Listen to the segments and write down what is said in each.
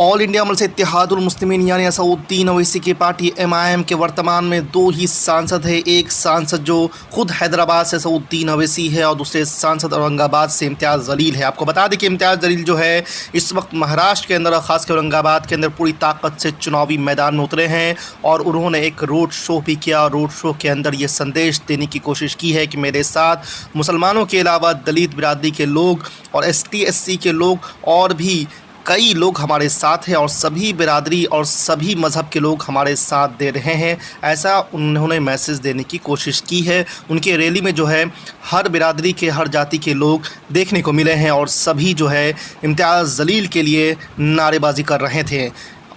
All India मजलिस इत्तेहादुल मुस्लिमीन यानी असदुद्दीन ओवैसी की party MIM के वर्तमान में दो ही सांसद है। एक सांसद जो खुद हैदराबाद से असदुद्दीन ओवैसी है और दूसरे सांसद औरंगाबाद से इम्तियाज़ जलील है। आपको बता दें कि इम्तियाज़ जलील जो है इस वक्त महाराष्ट्र के अंदर और ख़ासकर औरंगाबाद के अंदर पूरी ताकत से चुनावी मैदान में उतरे हैं और उन्होंने एक रोड शो भी किया और रोड शो के अंदर ये संदेश देने की कोशिश की है कि मेरे साथ मुसलमानों के अलावा दलित बिरादरी के लोग और ST SC के लोग और भी कई लोग हमारे साथ हैं और सभी बिरादरी और सभी मज़हब के लोग हमारे साथ दे रहे हैं। ऐसा उन्होंने मैसेज देने की कोशिश की है। उनके रैली में जो है हर बिरादरी के हर जाति के लोग देखने को मिले हैं और सभी जो है इम्तियाज़ जलील के लिए नारेबाजी कर रहे थे।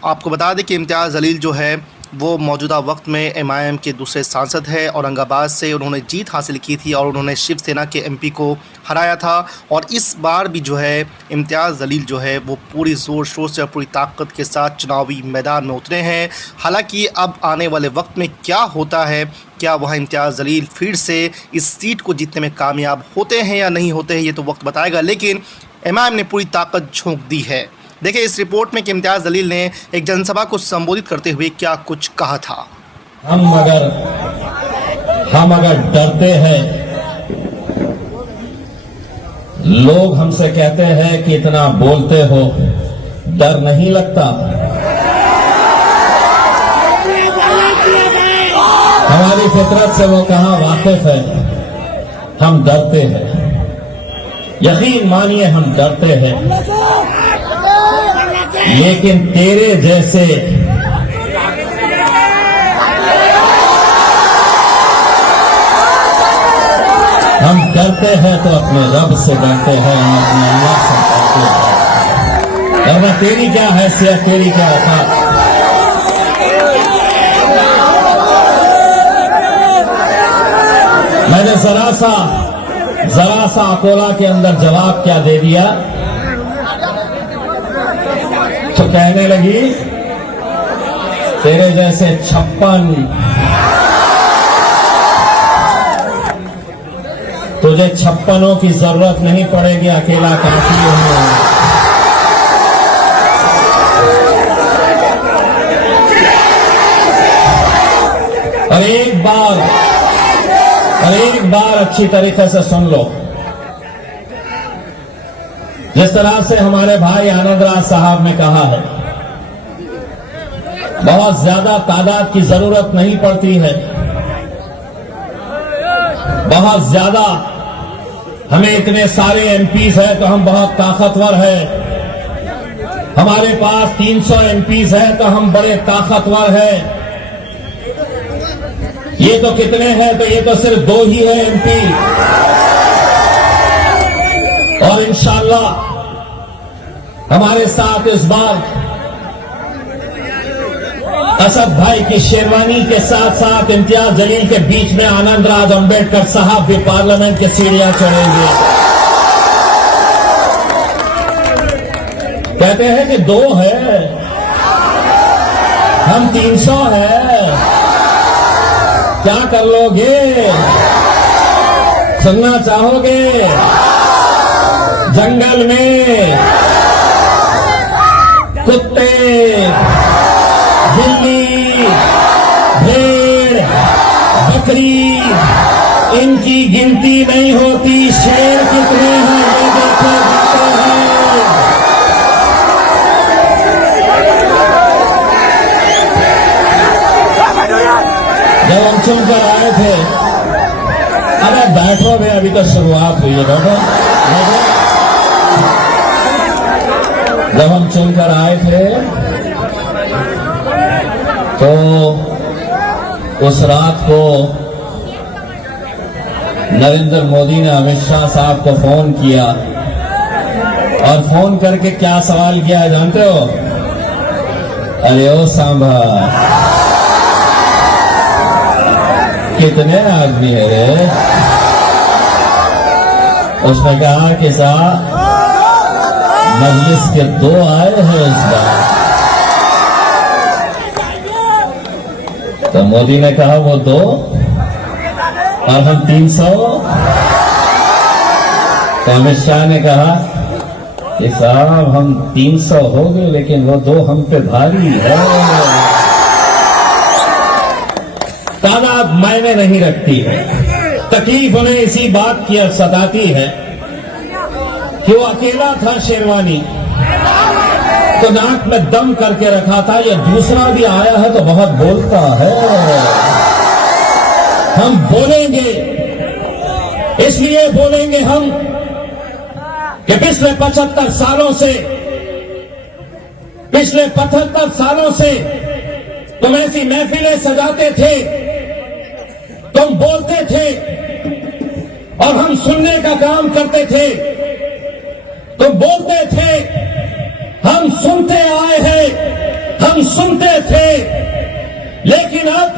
आपको बता दें कि इम्तियाज़ जलील जो है वो मौजूदा वक्त में MIM के दूसरे सांसद है। औरंगाबाद से उन्होंने जीत हासिल की थी और उन्होंने शिवसेना के MP को हराया था और इस बार भी जो है इम्तियाज़ जलील जो है वो पूरी ज़ोर शोर से और पूरी ताकत के साथ चुनावी मैदान में उतरे हैं। हालांकि अब आने वाले वक्त में क्या होता है, क्या वह इम्तियाज़ जलील फिर से इस सीट को जीतने में कामयाब होते हैं या नहीं होते हैं, ये तो वक्त बताएगा। लेकिन MIM ने पूरी ताकत झोंक दी है। देखिए इस रिपोर्ट में कि इम्तियाज़ जलील ने एक जनसभा को संबोधित करते हुए क्या कुछ कहा था। हम अगर डरते हैं, लोग हमसे कहते हैं कि इतना बोलते हो, डर नहीं लगता। हमारी फितरत से वो कहाँ वाकिफ है। हम डरते हैं, यकीन मानिए हम डरते हैं, लेकिन तेरे जैसे हम डरते हैं तो अपने रब से डरते हैं, हम अपने अल्लाह से डरते हैं। वरना तेरी क्या हैसियत, तेरी क्या औकात। मैंने जरा सा अकोला के अंदर जवाब क्या दे दिया तो कहने लगी तेरे जैसे 56, तुझे 56 की जरूरत नहीं पड़ेगी, अकेला काफी है। और एक बार अच्छी तरीके से सुन लो। जिस तरह से हमारे भाई आनंदराज साहब ने कहा है, बहुत ज्यादा तादाद की जरूरत नहीं पड़ती है, बहुत ज्यादा हमें इतने सारे MPs हैं तो हम बहुत ताकतवर हैं, हमारे पास 300 MPs हैं तो हम बड़े ताकतवर हैं। ये तो कितने हैं, तो ये तो सिर्फ 2 ही है MP। और इंशाअल्लाह हमारे साथ इस बार असद भाई की शेरवानी के साथ साथ इम्तियाज जलील के बीच में आनंदराज अंबेडकर साहब भी पार्लियामेंट के सीढ़ियां चढ़ेंगे। कहते हैं कि 2 है, हम 300 है, क्या कर लोगे? सुनना चाहोगे? जंगल में कुत्ते, बिल्ली, भेड़, बकरी, इनकी गिनती नहीं होती, शेर कितने हैं ये देखे जाते हैं। जब हम चुनकर आए थे, अरे बैठो भी, अभी तो शुरुआत हुई है, बैठो। जब हम चुनकर आए थे तो उस रात को नरेंद्र मोदी ने अमित शाह साहब को फोन किया और फोन करके क्या सवाल किया जानते हो? अरे ओ सांभा, कितने आदमी है रे? उसने कहा कि साहब मजलिस के 2 आए हैं इस बार। तो मोदी ने कहा वो 2 और हम 300। तो अमित शाह ने कहा ये साहब हम 300 हो गए, लेकिन वो 2 हम पे भारी है। तादाद मायने नहीं रखती है। तकलीफ उन्हें इसी बात की सताती है कि वो अकेला था शेरवानी, तो नाक में दम करके रखा था। ये दूसरा भी आया है तो बहुत बोलता है। हम बोलेंगे, इसलिए बोलेंगे हम कि पिछले 75 सालों से तुम ऐसी महफिलें सजाते थे, तुम बोलते थे और हम सुनने का काम करते थे। तुम बोलते थे, हम सुनते आए हैं, हम सुनते थे। लेकिन अब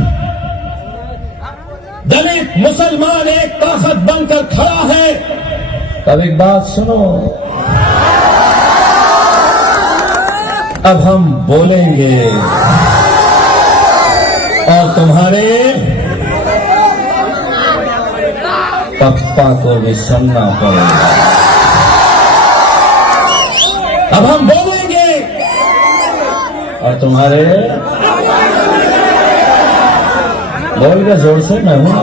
दलित मुसलमान एक ताकत बनकर खड़ा है। तब एक बात सुनो, अब हम बोलेंगे और तुम्हारे पप्पा को भी सुनना पड़ेगा। अब हम बोलेंगे और तुम्हारे, बोल के जोर से, मैं हूं।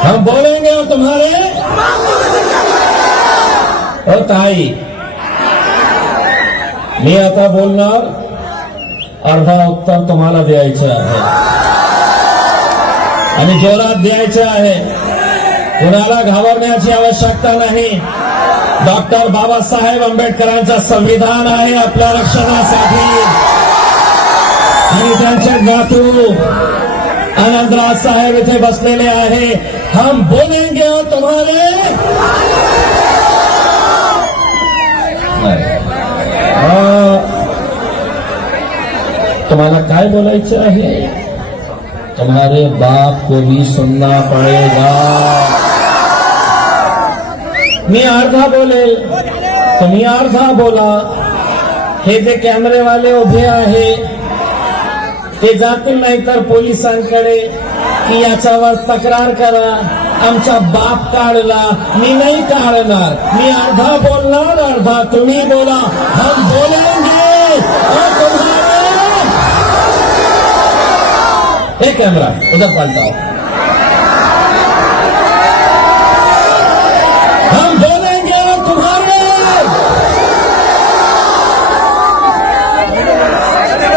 हम बोलेंगे और तुम्हारे, और ताई मी आता बोलणार, अर्धा उत्तर तुम्हाला द्यायचं आहे आणि जोरात द्यायचं आहे। कुणाला घाबरण्याची आवश्यकता नाही। डॉक्टर बाबासाहेब आंबेडकरांचं संविधान आहे आपल्या रक्षणासाठी, आणि त्यांचे नातू आनंदराज साहेब इथे बसलेले आहे। हम बोलेंगे और तुम्हारे, तुम्हाला काय बोलायचं आहे? तुम्हारे बाप को भी सुनना पड़ेगा। मी अर्धा बोलेल, तुम्ही अर्धा बोला। हे जे कॅमेरेवाले उभे आहे ते जातील नाहीतर पोलिसांकडे की याच्यावर तक्रार करा, आमचा बाप काढला। मी नाही काढणार, मी अर्धा बोलणार, अर्धा तुम्ही बोला। हम बोलेंगे और तुम्हारे, एक कैमरा उधर पलटाओ। हम बोलेंगे और तुम्हारे,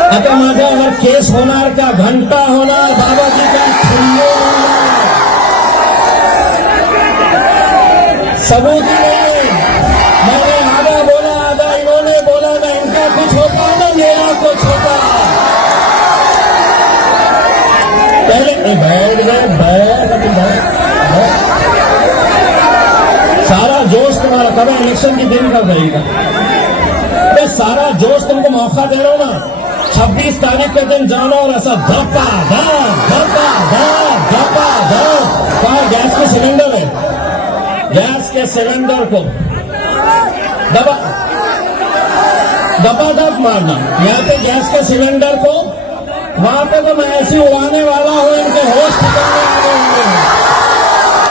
आता माझ्यावर केस होणार का घंटा होणार, बाबाजी का ठुल्ले होणार, सबूत ही नहीं। मैंने आधा बोला, आधा इन्होंने बोला, ना इनका कुछ होता ना मेरा कुछ होता। पहले बैठ गए, सारा जोश तुम्हारा कब इलेक्शन के दिन कब रहेगा? सारा जोश तुमको मौका दे रहा हूं ना। 26 तारीख के दिन जानो और ऐसा धप्पा धप कहा गैस के सिलेंडर है, गैस के सिलेंडर को दबा मारना। यहाँ पे गैस के सिलेंडर को, वहां पे तो मैं ऐसी उड़ाने वाला हूं, इनके होश ठिकाने आने होंगे।